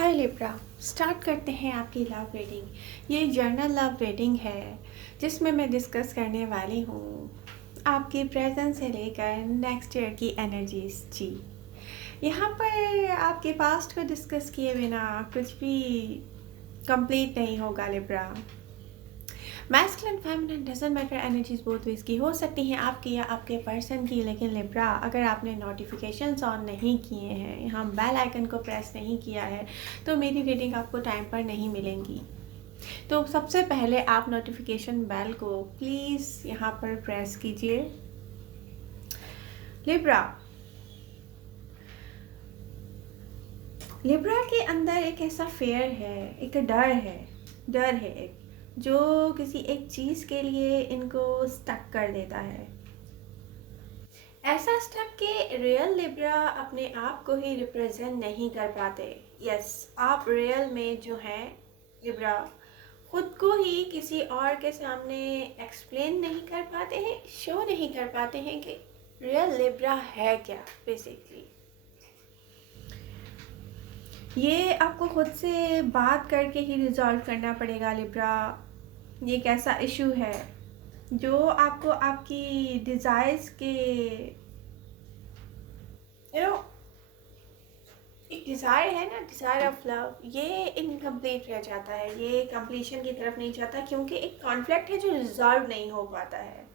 हाय Libra. Start करते हैं आपकी लव रीडिंग। ये जर्नल लव रीडिंग है जिसमें मैं डिस्कस करने वाली हूँ आपकी प्रेजेंट से लेकर नेक्स्ट ईयर की एनर्जीज जी। यहाँ पर आपके पास्ट को डिस्कस किए बिना कुछ भी कंप्लीट नहीं होगा Libra. Masculine feminine doesn't matter, energies both ways की हो सकती हैं, आपकी या आपके पर्सन की। लेकिन लिब्रा, अगर आपने नोटिफिकेशंस ऑन नहीं किए हैं, यहाँ बेल आइकन को प्रेस नहीं किया है, तो मेरी रीडिंग आपको टाइम पर नहीं मिलेंगी। तो सबसे पहले आप नोटिफिकेशन बेल को प्लीज़ यहाँ पर प्रेस कीजिए। लिब्रा, लिब्रा के अंदर एक ऐसा फेयर है, एक डर है एक, जो किसी एक चीज़ के लिए इनको स्टक कर देता है। ऐसा स्टक कि रियल लिब्रा अपने आप को ही रिप्रेजेंट नहीं कर पाते। यस, आप रियल में जो हैं लिब्रा, खुद को ही किसी और के सामने एक्सप्लेन नहीं कर पाते हैं, शो नहीं कर पाते हैं कि रियल लिब्रा है क्या बेसिकली। ये आपको खुद से बात करके ही रिजॉल्व करना पड़ेगा लिब्रा। ये एक ऐसा इशू है जो आपको आपकी डिज़ायर्स के एक डिज़ायर है ना, डिज़ायर ऑफ लव, ये इनकम्प्लीट रह जाता है, ये कंप्लीशन की तरफ नहीं जाता क्योंकि एक कॉन्फ्लिक्ट है जो रिजॉल्व नहीं हो पाता है।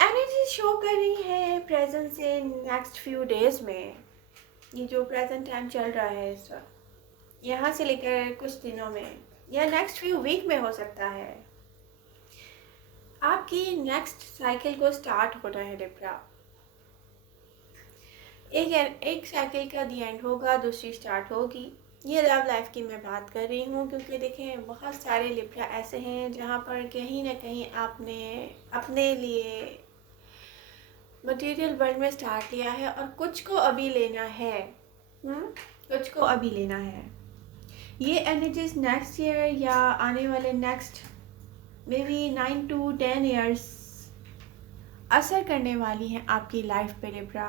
एनर्जी शो कर रही है प्रेजेंट से नेक्स्ट फ्यू डेज में। ये जो प्रेजेंट टाइम चल रहा है इस वक्त, यहाँ से लेकर कुछ दिनों में या नेक्स्ट फ्यू वीक में हो सकता है, आपकी नेक्स्ट साइकिल को स्टार्ट होना है लिब्रा। एक साइकिल का दी एंड होगा, दूसरी स्टार्ट होगी। ये लव लाइफ की मैं बात कर रही हूँ क्योंकि देखें, बहुत सारे लिब्रा ऐसे हैं जहाँ पर कहीं ना कहीं आपने अपने लिए मटेरियल वर्ल्ड में स्टार्ट लिया है और कुछ को अभी लेना है। कुछ को अभी लेना है। ये एनर्जीज नेक्स्ट ईयर या आने वाले next may be 9 to 10 years असर करने वाली हैं आपकी लाइफ पे लिब्रा।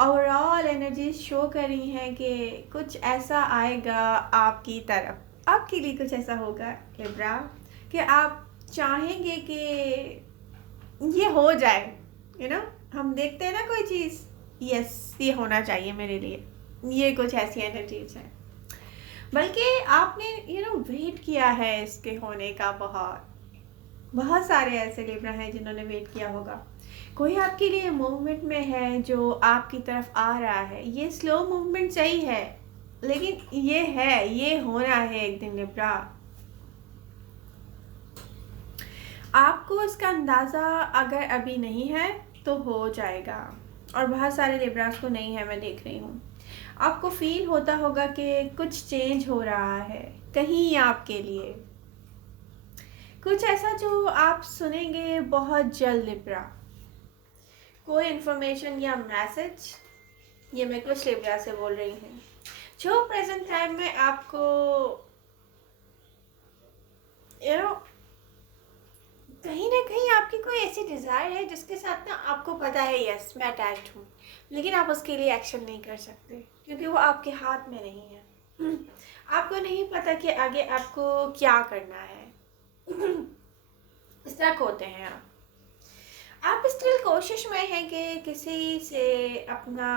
ओवरऑल एनर्जीज शो कर रही हैं कि कुछ ऐसा आएगा आपकी तरफ, आपके लिए कुछ ऐसा होगा लिब्रा कि आप चाहेंगे कि ये हो जाए। हम देखते हैं ना कोई चीज़, यस ये होना चाहिए मेरे लिए। ये कुछ ऐसी एनर्जीज हैं, बल्कि आपने वेट किया है इसके होने का। बहुत सारे ऐसे लिब्रा हैं जिन्होंने वेट किया होगा। कोई आपके लिए मूवमेंट में है जो आपकी तरफ आ रहा है। ये स्लो मूवमेंट सही है, लेकिन ये है, ये होना है एक दिन लिब्रा। आपको इसका अंदाज़ा अगर अभी नहीं है तो हो जाएगा, और बहुत सारे लिब्रास को नहीं है, मैं देख रही हूँ। आपको फील होता होगा कि कुछ चेंज हो रहा है कहीं आपके लिए, कुछ ऐसा जो आप सुनेंगे बहुत जल्द लिब्रा। कोई इन्फॉर्मेशन या मैसेज, ये मैं कुछ लिब्रा से बोल रही हूँ, जो प्रेजेंट टाइम में आपको कहीं ना कहीं आपकी कोई ऐसी डिज़ायर है जिसके साथ ना आपको पता है यस मैं अटैच्ड हूँ, लेकिन आप उसके लिए एक्शन नहीं कर सकते क्योंकि वो आपके हाथ में नहीं है। आपको नहीं पता कि आगे आपको क्या करना है। स्टक होते हैं आप स्टिल कोशिश में हैं कि किसी से अपना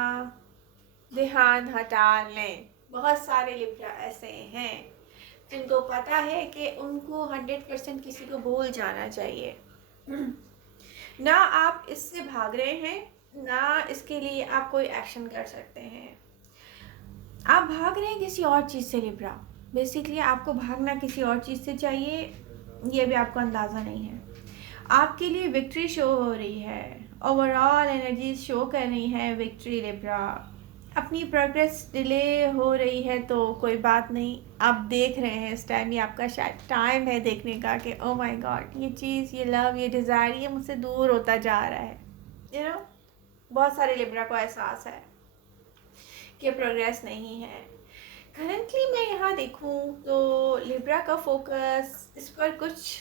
ध्यान हटा लें। बहुत सारे लिब्रा ऐसे हैं जिनको पता है कि उनको 100% किसी को भूल जाना चाहिए। ना आप इससे भाग रहे हैं, ना इसके लिए आप कोई एक्शन कर सकते हैं। आप भाग रहे हैं किसी और चीज़ से लिब्रा। बेसिकली आपको भागना किसी और चीज़ से चाहिए, ये भी आपको अंदाज़ा नहीं है। आपके लिए विक्ट्री शो हो रही है, ओवरऑल एनर्जीज शो कर रही है विक्ट्री लिब्रा। अपनी प्रोग्रेस डिले हो रही है तो कोई बात नहीं, आप देख रहे हैं इस टाइम, ये आपका शायद टाइम है देखने का कि ओ माय गॉड, ये चीज़, ये लव, ये डिज़ायर, ये मुझसे दूर होता जा रहा है। बहुत सारे लिब्रा को एहसास है कि प्रोग्रेस नहीं है। करंटली मैं यहाँ देखूँ तो लिब्रा का फोकस इस पर कुछ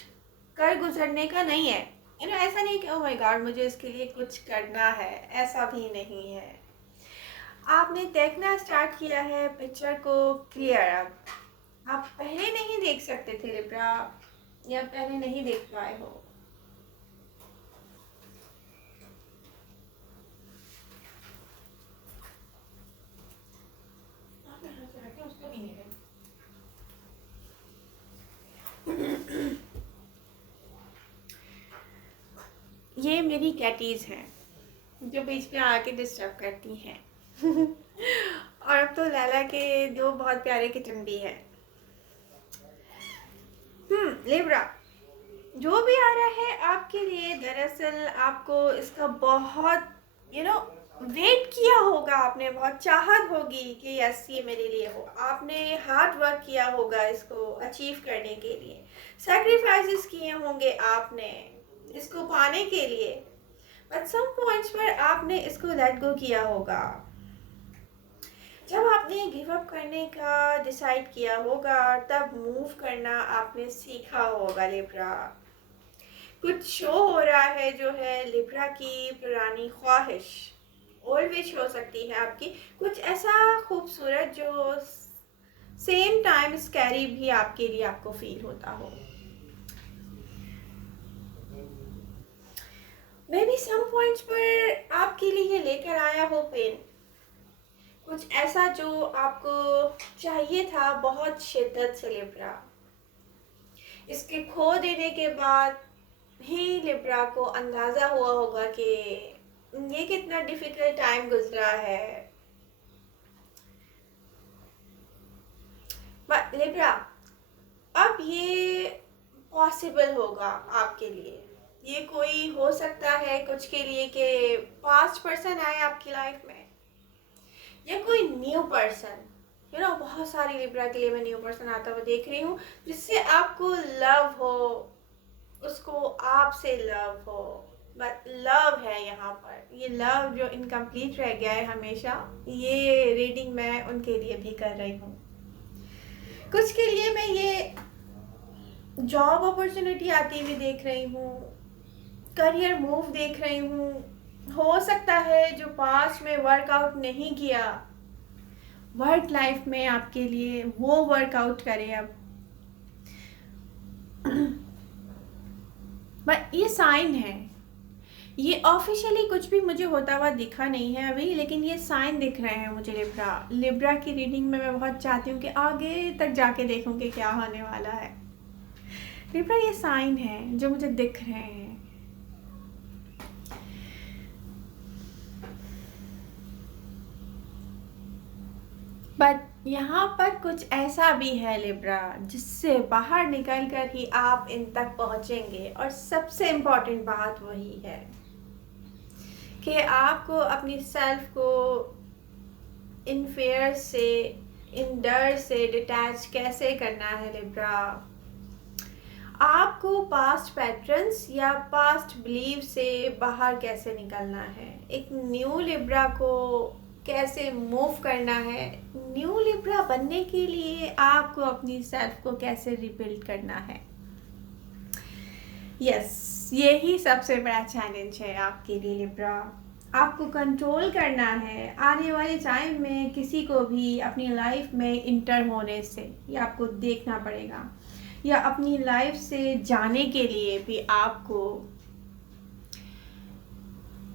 कर गुजरने का नहीं है। ऐसा नहीं कि ओ माय गॉड मुझे इसके लिए कुछ करना है, ऐसा भी नहीं है। आपने देखना स्टार्ट किया है पिक्चर को क्लियर अब। आप पहले नहीं देख सकते थे लिब्रा, या पहले नहीं देख पाए हो। ये मेरी कैटीज हैं जो बीच में आके डिस्टर्ब करती हैं। और अब तो लैला के दो बहुत प्यारे किचन भी है। लिब्रा, जो भी आ रहा है आपके लिए, दरअसल आपको इसका बहुत वेट किया होगा, आपने बहुत चाहत होगी कि यस ये मेरे लिए हो। आपने हार्ड वर्क किया होगा इसको अचीव करने के लिए, सैक्रिफाइसेस किए होंगे आपने इसको पाने के लिए, बट सम पॉइंट्स पर आपने इसको लेट गो किया होगा। जब आपने गिव अप करने का डिसाइड किया होगा, तब मूव करना आपने सीखा होगा लिब्रा। कुछ शो हो रहा है जो है लिब्रा की पुरानी ख्वाहिश, ओल्ड विश हो सकती है आपकी, कुछ ऐसा खूबसूरत जो सेम टाइम स्कैरी भी आपके लिए आपको फील होता हो। मे बी सम पॉइंट्स पर आपके लिए लेकर आया हो पेन, कुछ ऐसा जो आपको चाहिए था बहुत शिद्दत से लिब्रा। इसके खो देने के बाद ही लिब्रा को अंदाज़ा हुआ होगा कि ये कितना डिफ़िकल्ट टाइम गुजरा है। बट लिब्रा, अब ये पॉसिबल होगा आपके लिए। ये कोई हो सकता है कुछ के लिए कि पास्ट पर्सन आए आपकी लाइफ में, या कोई न्यू पर्सन। बहुत सारी लिब्रा के लिए मैं न्यू पर्सन आता हुआ देख रही हूँ, जिससे आपको लव हो, उसको आपसे लव हो। बट लव है यहाँ पर, ये लव जो इनकम्प्लीट रह गया है हमेशा, ये रीडिंग मैं उनके लिए भी कर रही हूँ। कुछ के लिए मैं ये जॉब अपॉर्चुनिटी आती हुई देख रही हूँ, करियर मूव देख रही हूँ। हो सकता है जो पास्ट में वर्कआउट नहीं किया, वर्क लाइफ में आपके लिए वो वर्कआउट करे अब। बट ये साइन है, ये ऑफिशियली कुछ भी मुझे होता हुआ दिखा नहीं है अभी, लेकिन ये साइन दिख रहे हैं मुझे लिब्रा। लिब्रा की रीडिंग में मैं बहुत चाहती हूँ कि आगे तक जाके देखूँ कि क्या होने वाला है। लिब्रा, ये साइन है जो मुझे दिख रहे हैं। बट यहाँ पर कुछ ऐसा भी है लिब्रा, जिससे बाहर निकल कर ही आप इन तक पहुँचेंगे। और सबसे इम्पॉर्टेंट बात वही है कि आपको अपनी सेल्फ को इन फेयर से, इन डर से डिटैच कैसे करना है लिब्रा। आपको पास्ट पैटर्न्स या पास्ट बिलीव से बाहर कैसे निकलना है, एक न्यू लिब्रा को कैसे मूव करना है। न्यू लिब्रा बनने के लिए आपको अपनी सेल्फ को कैसे रिबिल्ड करना है। यस, यही सबसे बड़ा चैलेंज है आपके लिए लिब्रा। आपको कंट्रोल करना है आने वाले टाइम में किसी को भी अपनी लाइफ में इंटर होने से, या आपको देखना पड़ेगा, या अपनी लाइफ से जाने के लिए भी आपको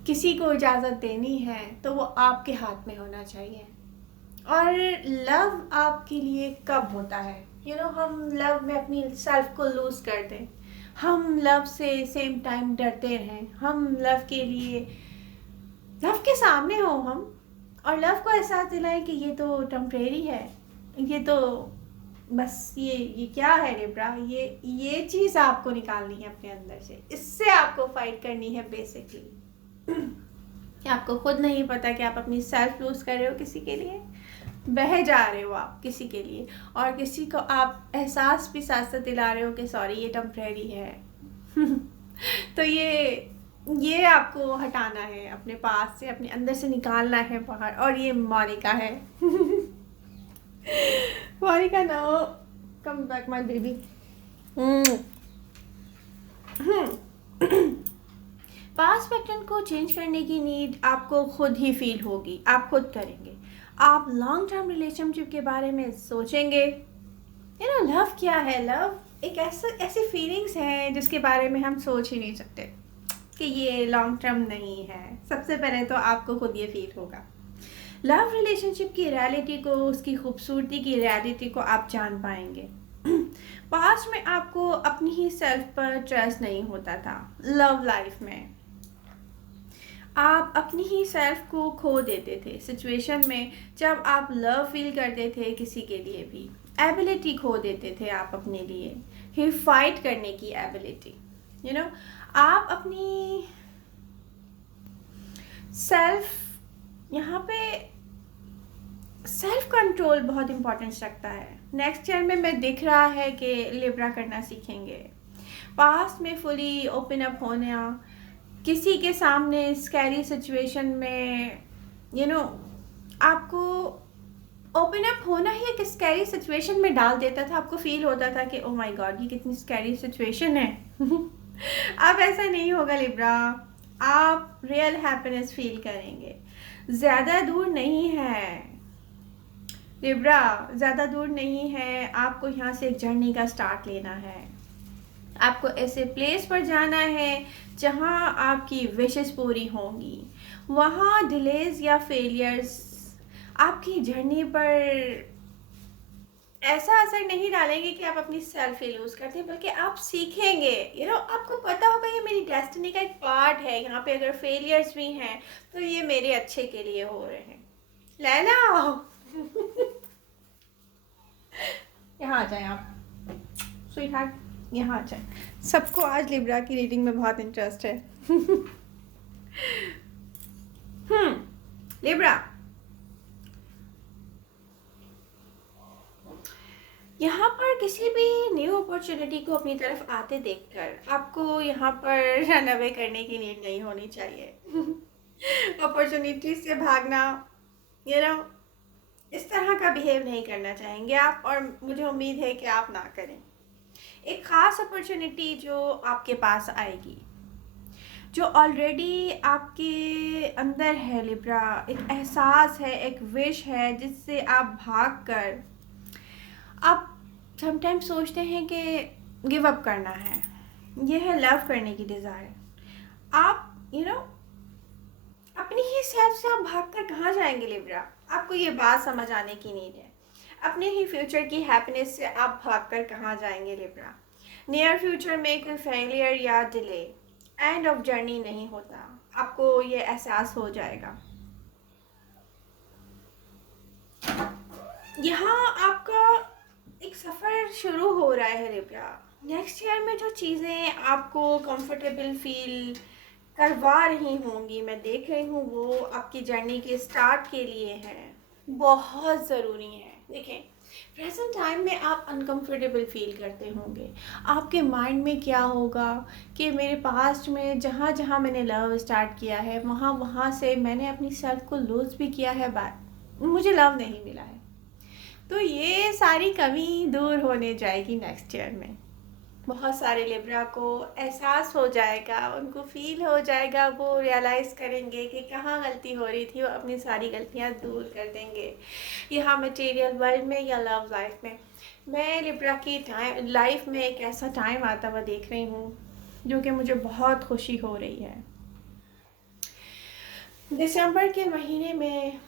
किसी को इजाज़त देनी है तो वो आपके हाथ में होना चाहिए। और लव आपके लिए कब होता है, हम लव में अपनी सेल्फ को लूज कर दें, हम लव से सेम टाइम डरते रहें, हम लव के लिए, लव के सामने हो हम, और लव को एहसास दिलाएं कि ये तो टेम्परेरी है, ये तो बस ये क्या है लिब्रा, ये चीज़ आपको निकालनी है अपने अंदर से। इससे आपको फाइट करनी है बेसिकली। कि आपको खुद नहीं पता कि आप अपनी सेल्फ लूज कर रहे हो किसी के लिए, बह जा रहे हो आप किसी के लिए, और किसी को आप एहसास भी साथ साथ दिला रहे हो कि सॉरी ये टेम्परेरी है। तो ये आपको हटाना है अपने पास से, अपने अंदर से निकालना है बाहर। और ये मोनिका है। Monika, no, come back my baby. Past pattern को चेंज करने की नीड आपको खुद ही फील होगी, आप खुद करेंगे। आप लॉन्ग टर्म रिलेशनशिप के बारे में सोचेंगे। लव क्या है? लव एक ऐसी फीलिंग्स हैं जिसके बारे में हम सोच ही नहीं सकते कि ये लॉन्ग टर्म नहीं है। सबसे पहले तो आपको खुद ये फील होगा। लव रिलेशनशिप की रियलिटी को, उसकी खूबसूरती की रियलिटी को आप जान पाएंगे। पास्ट में आपको अपनी ही सेल्फ पर ट्रस्ट नहीं होता था। लव लाइफ में आप अपनी ही सेल्फ को खो देते थे सिचुएशन में जब आप लव फील करते थे। किसी के लिए भी एबिलिटी खो देते थे आप अपने लिए ही फाइट करने की एबिलिटी। आप अपनी सेल्फ, यहाँ पे सेल्फ कंट्रोल बहुत इंपॉर्टेंस रखता है। नेक्स्ट ईयर में मैं दिख रहा है कि लिब्रा करना सीखेंगे। पास्ट में फुली ओपन अप होना, किसी के सामने स्कैरी सिचुएशन में आपको ओपन अप होना ही एक स्कैरी सिचुएशन में डाल देता था। आपको फील होता था कि ओह माय गॉड, ये कितनी स्कैरी सिचुएशन है। अब ऐसा नहीं होगा लिब्रा, आप रियल हैप्पीनेस फील करेंगे। ज़्यादा दूर नहीं है लिब्रा, ज़्यादा दूर नहीं है। आपको यहाँ से एक जर्नी का स्टार्ट लेना है। आपको ऐसे प्लेस पर जाना है जहाँ आपकी विशेस पूरी होंगी। वहाँ डिलेज या फेलियर्स आपकी जर्नी पर ऐसा असर नहीं डालेंगे कि आप अपनी सेल्फ ही लूज़ करते हैं, बल्कि आप सीखेंगे। आपको पता होगा ये मेरी डेस्टिनी का एक पार्ट है। यहाँ पे अगर फेलियर्स भी हैं तो ये मेरे अच्छे के लिए हो रहे हैं। लैला यहाँ आ जाए आप, स्वीट हार्ट, यहाँ आ जाए। सबको आज लिब्रा की रीडिंग में बहुत इंटरेस्ट है। लिब्रा, यहाँ पर किसी भी न्यू अपॉर्चुनिटी को अपनी तरफ आते देखकर आपको यहाँ पर रन अवे करने की नीड नहीं होनी चाहिए। अपॉर्चुनिटी से भागना, इस तरह का बिहेव नहीं करना चाहेंगे आप, और मुझे उम्मीद है कि आप ना करें। एक ख़ास अपॉर्चुनिटी जो आपके पास आएगी, जो ऑलरेडी आपके अंदर है लिब्रा, एक एहसास है, एक विश है जिससे आप भाग कर आप समटाइम्स सोचते हैं कि गिव अप करना है। ये है लव करने की डिज़ायर। आप अपनी ही सेल्फ से आप भागकर कहाँ जाएंगे लिब्रा? आपको ये बात समझ आने की नीड है। अपने ही फ्यूचर की हैप्पीनेस से आप भागकर कहाँ जाएंगे लिब्रा? नियर फ्यूचर में कोई फेलियर या डिले एंड ऑफ जर्नी नहीं होता। आपको ये एहसास हो जाएगा। यहाँ आपका एक सफ़र शुरू हो रहा है लिब्रा। नेक्स्ट ईयर में जो चीज़ें आपको कंफर्टेबल फील करवा रही होंगी, मैं देख रही हूँ, वो आपकी जर्नी के स्टार्ट के लिए हैं, बहुत ज़रूरी है। देखें, प्रेजेंट टाइम में आप अनकंफर्टेबल फील करते होंगे। आपके माइंड में क्या होगा कि मेरे पास्ट में जहाँ जहाँ मैंने लव स्टार्ट किया है, वहाँ से मैंने अपनी सेल्फ को लूज़ भी किया है, मुझे लव नहीं मिला है। तो ये सारी कमी दूर होने जाएगी नेक्स्ट ईयर में। बहुत सारे लिब्रा को एहसास हो जाएगा, उनको फील हो जाएगा, वो रियलाइज़ करेंगे कि कहाँ गलती हो रही थी, वो अपनी सारी गलतियाँ दूर कर देंगे। यहाँ मटेरियल वर्ल्ड में या लव लाइफ में, मैं लिब्रा की लाइफ में एक ऐसा टाइम आता हुआ देख रही हूँ जो कि मुझे बहुत खुशी हो रही है। दिसंबर के महीने में,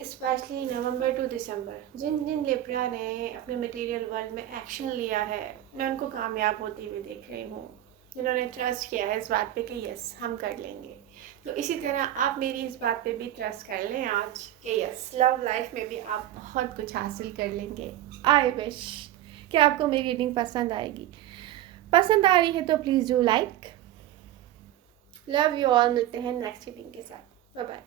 स्पेशली नवंबर टू दिसंबर, जिन जिन लिब्रा ने अपने मटेरियल वर्ल्ड में एक्शन लिया है, मैं उनको कामयाब होती हुई देख रही हूँ। जिन्होंने ट्रस्ट किया है इस बात पे कि यस हम कर लेंगे, तो इसी तरह आप मेरी इस बात पे भी ट्रस्ट कर लें आज कि यस लव लाइफ में भी आप बहुत कुछ हासिल कर लेंगे। आई विश कि आपको मेरी रीडिंग पसंद आएगी। पसंद आ रही है तो please do like. Love you all. मिलते हैं नेक्स्ट रीडिंग के साथ। Bye bye.